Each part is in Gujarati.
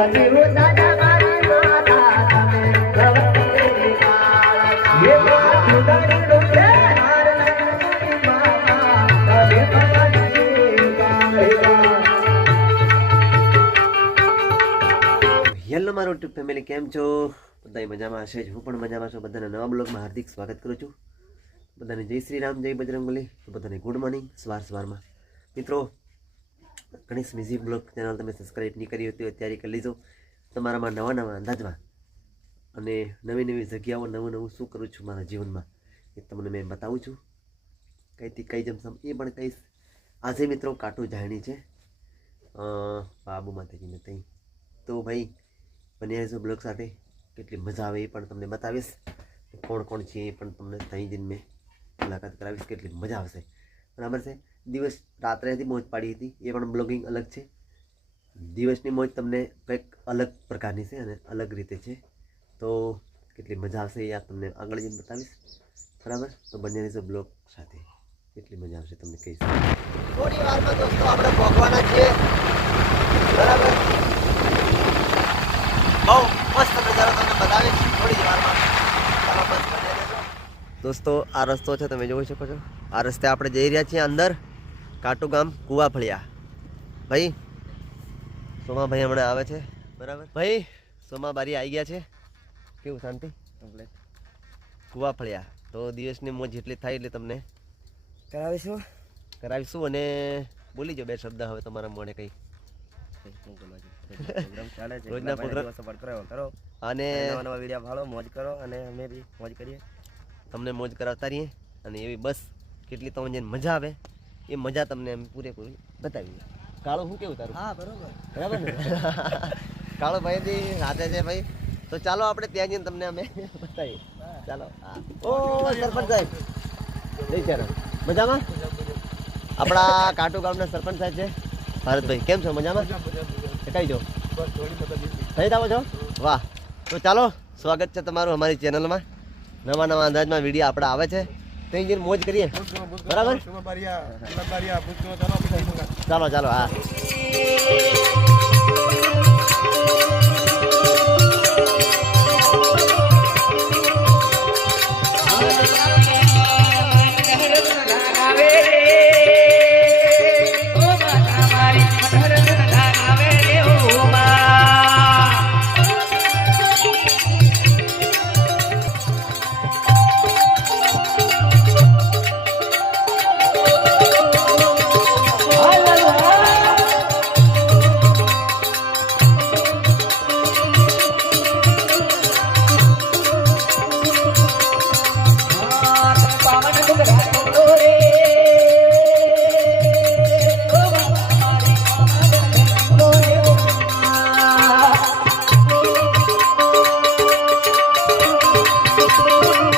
હેલો મારો યુટ્યુબ ફેમિલી કેમ છો? બધા મજામાં હશે જ. હું પણ મજામાં છું. બધાના નવા બ્લોગમાં હાર્દિક સ્વાગત કરું છું. બધાને જય શ્રી રામ, જય બજરંગબલી. બધાને ગુડ મોર્નિંગ સવાર સવારમાં. મિત્રો ગણેશ મ્યુઝિક બ્લોગ ચેનલ તમે સબસ્ક્રાઈબ નહીં કરી હતી અત્યારે કરી લીધો તમારામાં નવા નવા અંદાજમાં અને નવી નવી જગ્યાઓ, નવું નવું શું કરું છું મારા જીવનમાં એ તમને મેં બતાવું છું. કઈથી કઈ જમસમ એ પણ કહીશ આજે મિત્રો કાટું જાણી છે. બાબુ માતાજીને ત્યાં તો ભાઈ, બન્યા છો બ્લોગ સાથે. કેટલી મજા આવે એ પણ તમને બતાવીશ. કોણ કોણ છે એ પણ તમને ત્યાં જઈને મેં મુલાકાત કરાવીશ. કેટલી મજા આવશે. બરાબર છે? દિવસ રાત્રેથી મોજ પાડી હતી. એ પણ બ્લોગિંગ અલગ છે. દિવસની મોજ તમને કંઈક અલગ પ્રકારની છે અને અલગ રીતે છે. તો કેટલી મજા આવશે એ આ તમને આગળ જઈને બતાવીશ. બરાબર? તો બંને રહેજો બ્લોગ સાથે કેટલી મજા આવશે તમને કહીશ. થોડી વારમાં દોસ્તો આપણે ભોગવાના છીએ. બરાબર? બહુ મસ્ત નજારો તમને બતાવીશ થોડી વારમાં. દોસ્તો આ રસ્તો છે તમે જોઈ શકો છો. આ રસ્તે આપણે જઈ રહ્યા છીએ અંદર. કાટુ ગામ કુવા ફળિયા ભાઈ સોમાભાઈ હમણાં આવે છે. બરાબર. ભાઈ સોમા બારી આવી ગયા છે. કેવું શાંતિ? કુવા ફળિયા તો દિવસની મોજ જેટલી થાય એટલે તમને કરાવીશું. કરાવીશું અને બોલી જો બે શબ્દ હવે તમારા મોઢે કઈ. રોજના program- કરો. અને નવા નવા વીડિયો ભાળો મોજ કરો અને અમે બી મોજ કરીએ. તમને મોજ કરાવતા રહીએ અને એવી બસ કેટલી તમને મજા આવે. એ મજા તમને અમે પૂરેપૂરી બતાવીએ કાળો શું કેવું તારું? હા બરોબર. બરાબર ને? કાળો ભાઈ બી સાથે છે ભાઈ. તો ચાલો આપણે ત્યાં જઈને તમને અમે બતાવીએ. ચાલો. હા. ઓ સરપંચ સાહેબ. જય ચારણ મજામાં? આપણા કાટુ ગામના સરપંચ સાહેબ છે. ભારતભાઈ કેમ છો? મજામાં? કઈ જો થઈ આવો છો? વાહ. તો ચાલો સ્વાગત છે તમારું અમારી ચેનલમાં. નવા નવા અંદાજમાં વીડિયો આપણે આવે છે. ત્યાં જઈને મોજ કરીએ. બરાબર? ચાલો ચાલો હા. અને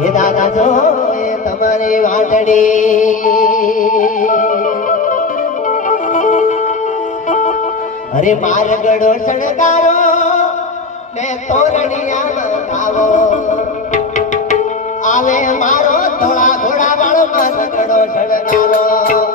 હે દાદા, જો તમારી વાટડી અરે માર ગડો શણગારો, ને તોરણિયા ગાવો. આવે મારો ધોળા ઘોડા વાળો માર ગડો શણગારો.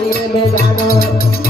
કરીને બેજાનો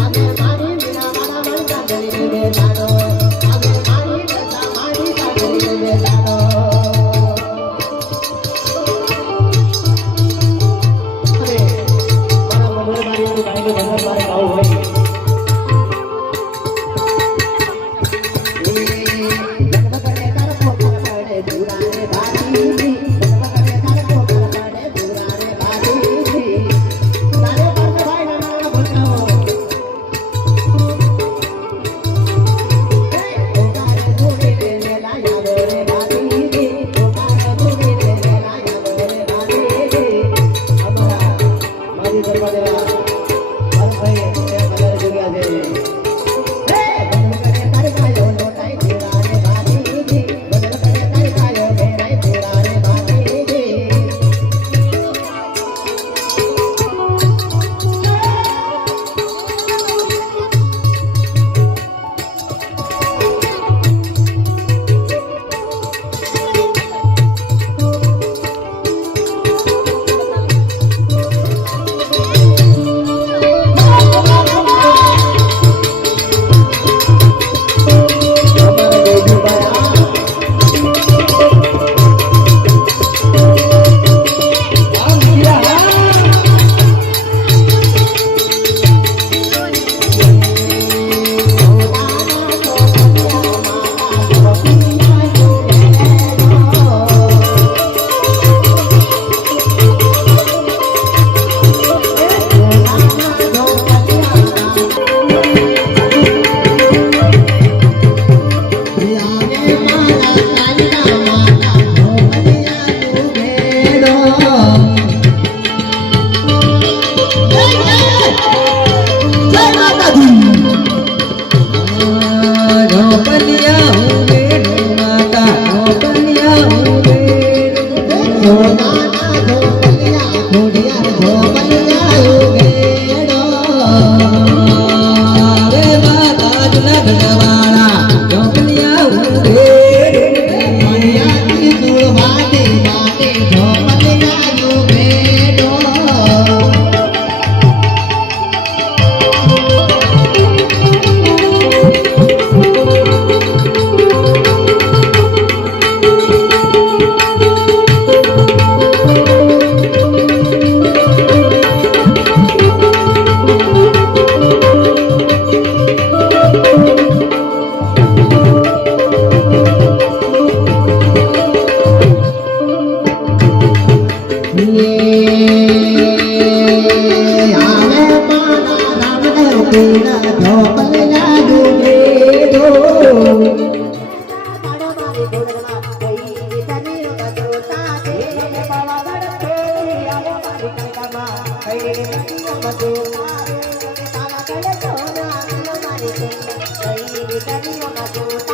આવો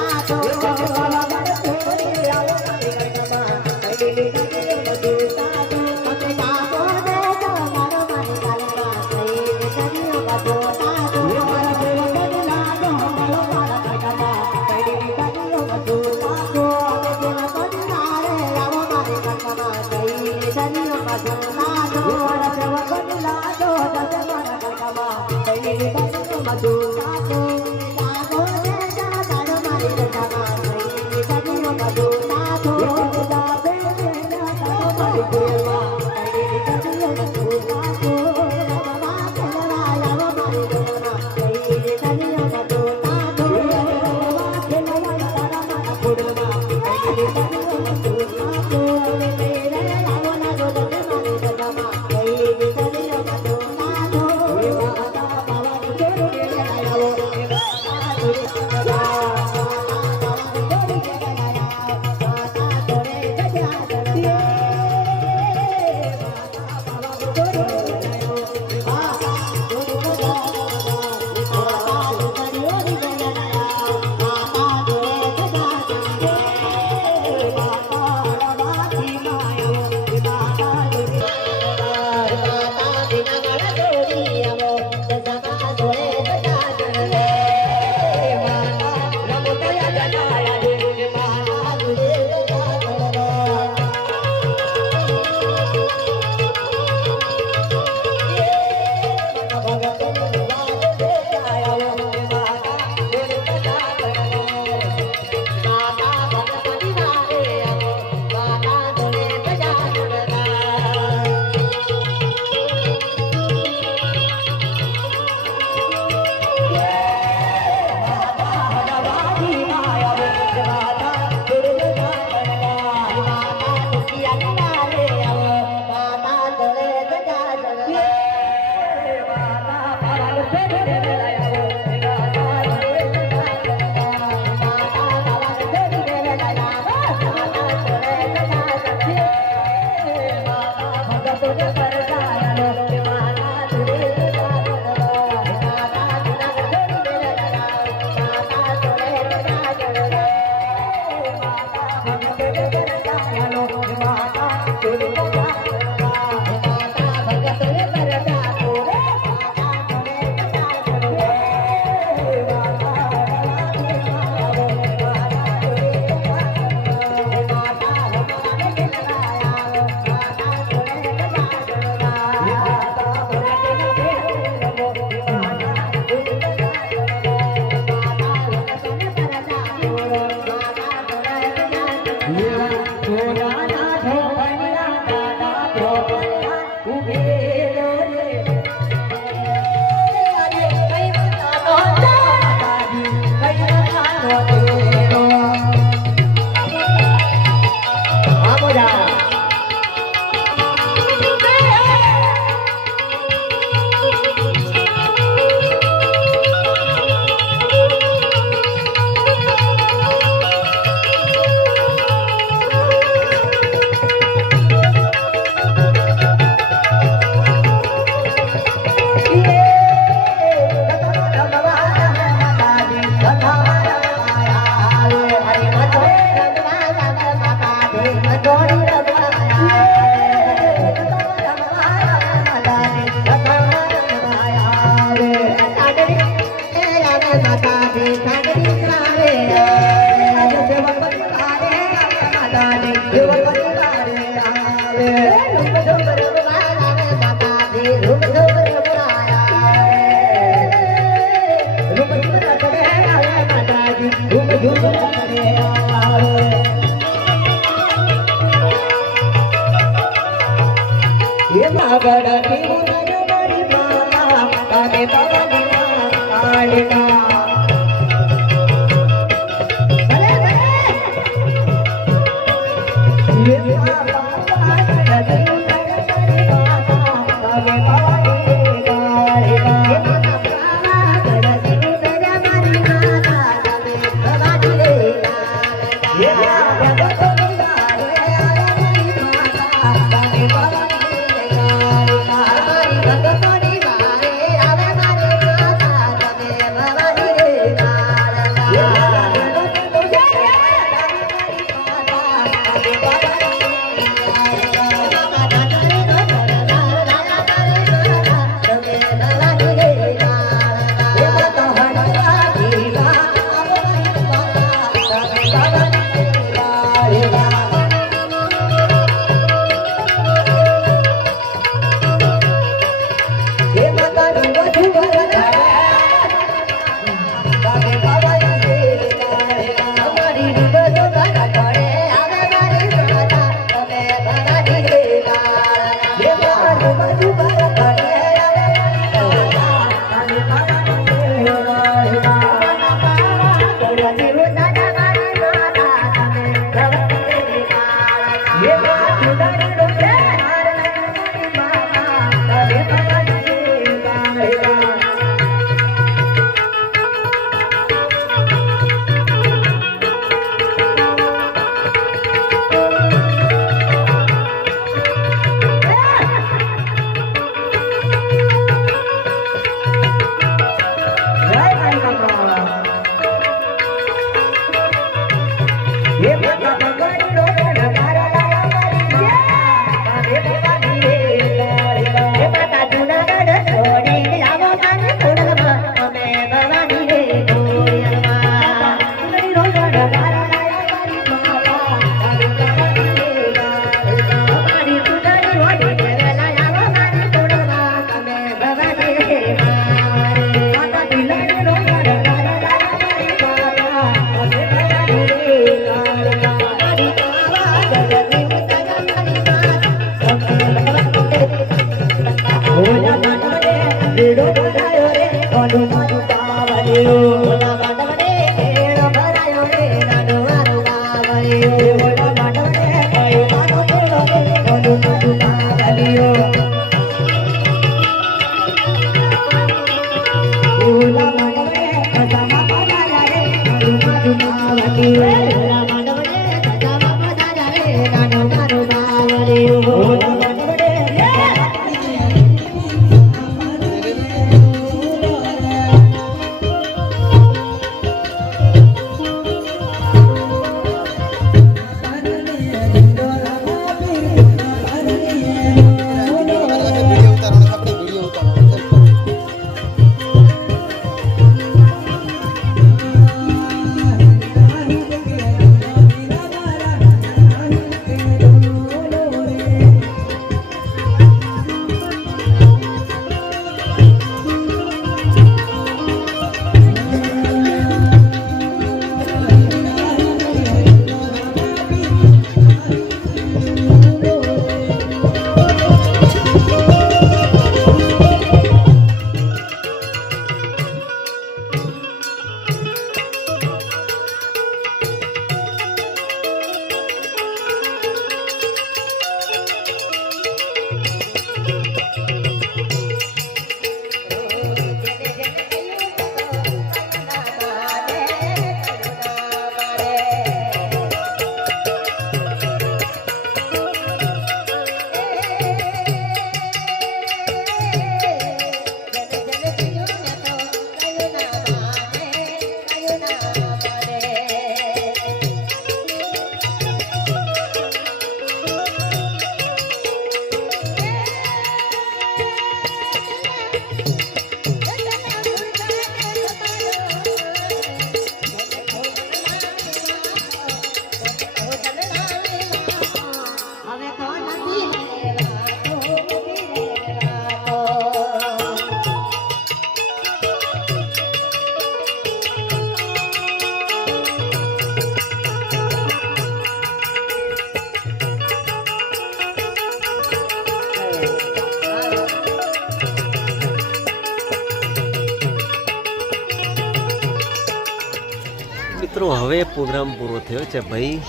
મિત્રો હવે પ્રોગ્રામ પૂરો થયો છે ભાઈ.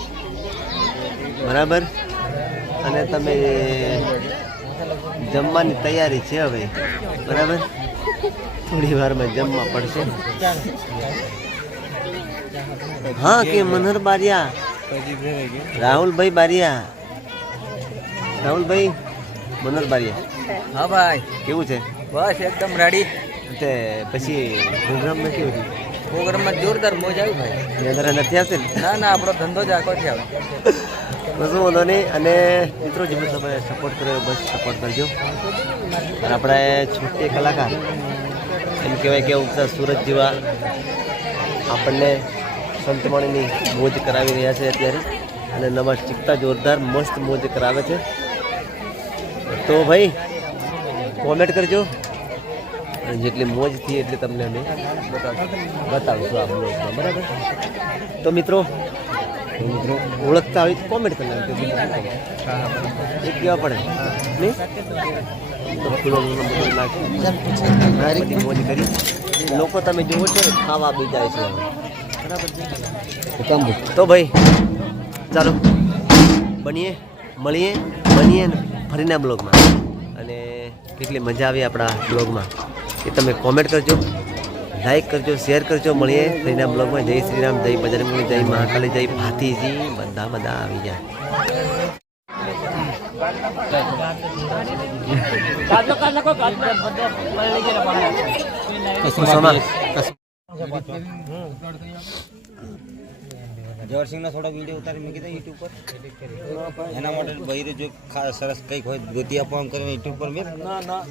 બરાબર? અને તમે જમવાની તૈયારી છે હવે. બરાબર? થોડી વારમાં જમવા પડશે. હા કે મનહર બારિયા? રાહુલભાઈ બારિયા. રાહુલભાઈ મનોહર બારિયા. હા ભાઈ. કેવું છે? બસ એકદમ રેડી તે પછી પ્રોગ્રામમાં કેવું થયું પ્રોગ્રામમાં જોરદાર મોજ આવી ભાઈ. અંદર નથી આવતી ના? ના આપણો ધંધો જ આખો છે કશું વાંધો નહીં અને મિત્રો જે તમે સપોર્ટ કર્યો બસ સપોર્ટ કરજો. અને આપણે છૂટે કલાકાર. એમ કહેવાય કે ઉગતા સુરત જેવા આપણને સંતમણીની મોજ કરાવી રહ્યા છે અત્યારે. અને નવા ચીકતા જોરદાર મસ્ત મોજ કરાવે છે. તો ભાઈ કોમેન્ટ કરજો. અને જેટલી મોજ થઈ એટલી તમને અમે બતાવીશું આ બ્લોગમાં બરાબર? તો મિત્રો મિત્રો ઓળખતા હોય તો કોમેન્ટ કરી નાખજો એ કહેવા પડે મોજ કરી. લોકો તમે જુઓ છો ને, ખાવા બી જાય છે. બરાબર? તો ભાઈ, ચાલો, બનીએ, મળીએ, બનીએ ફરીના બ્લોગમાં અને કેટલી મજા આવી આપણા બ્લોગમાં એ તમે કોમેન્ટ કરજો લાઈક કરજો શેર કરજો. મળીએ ફરીના બ્લોગમાં જય શ્રી રામ જય બજરંગબલી જય મહાકાલી જય ભાતીજી. બધા બધા આવી જાય જવરસિંહનો થોડો વીડિયો ઉતારી મૂકી દે યુટ્યુબ પર. એના માટે બહિરે જો સરસ કંઈક હોય ગોતી આપવા કરીને યુટ્યુબ પર મેં. ના ના.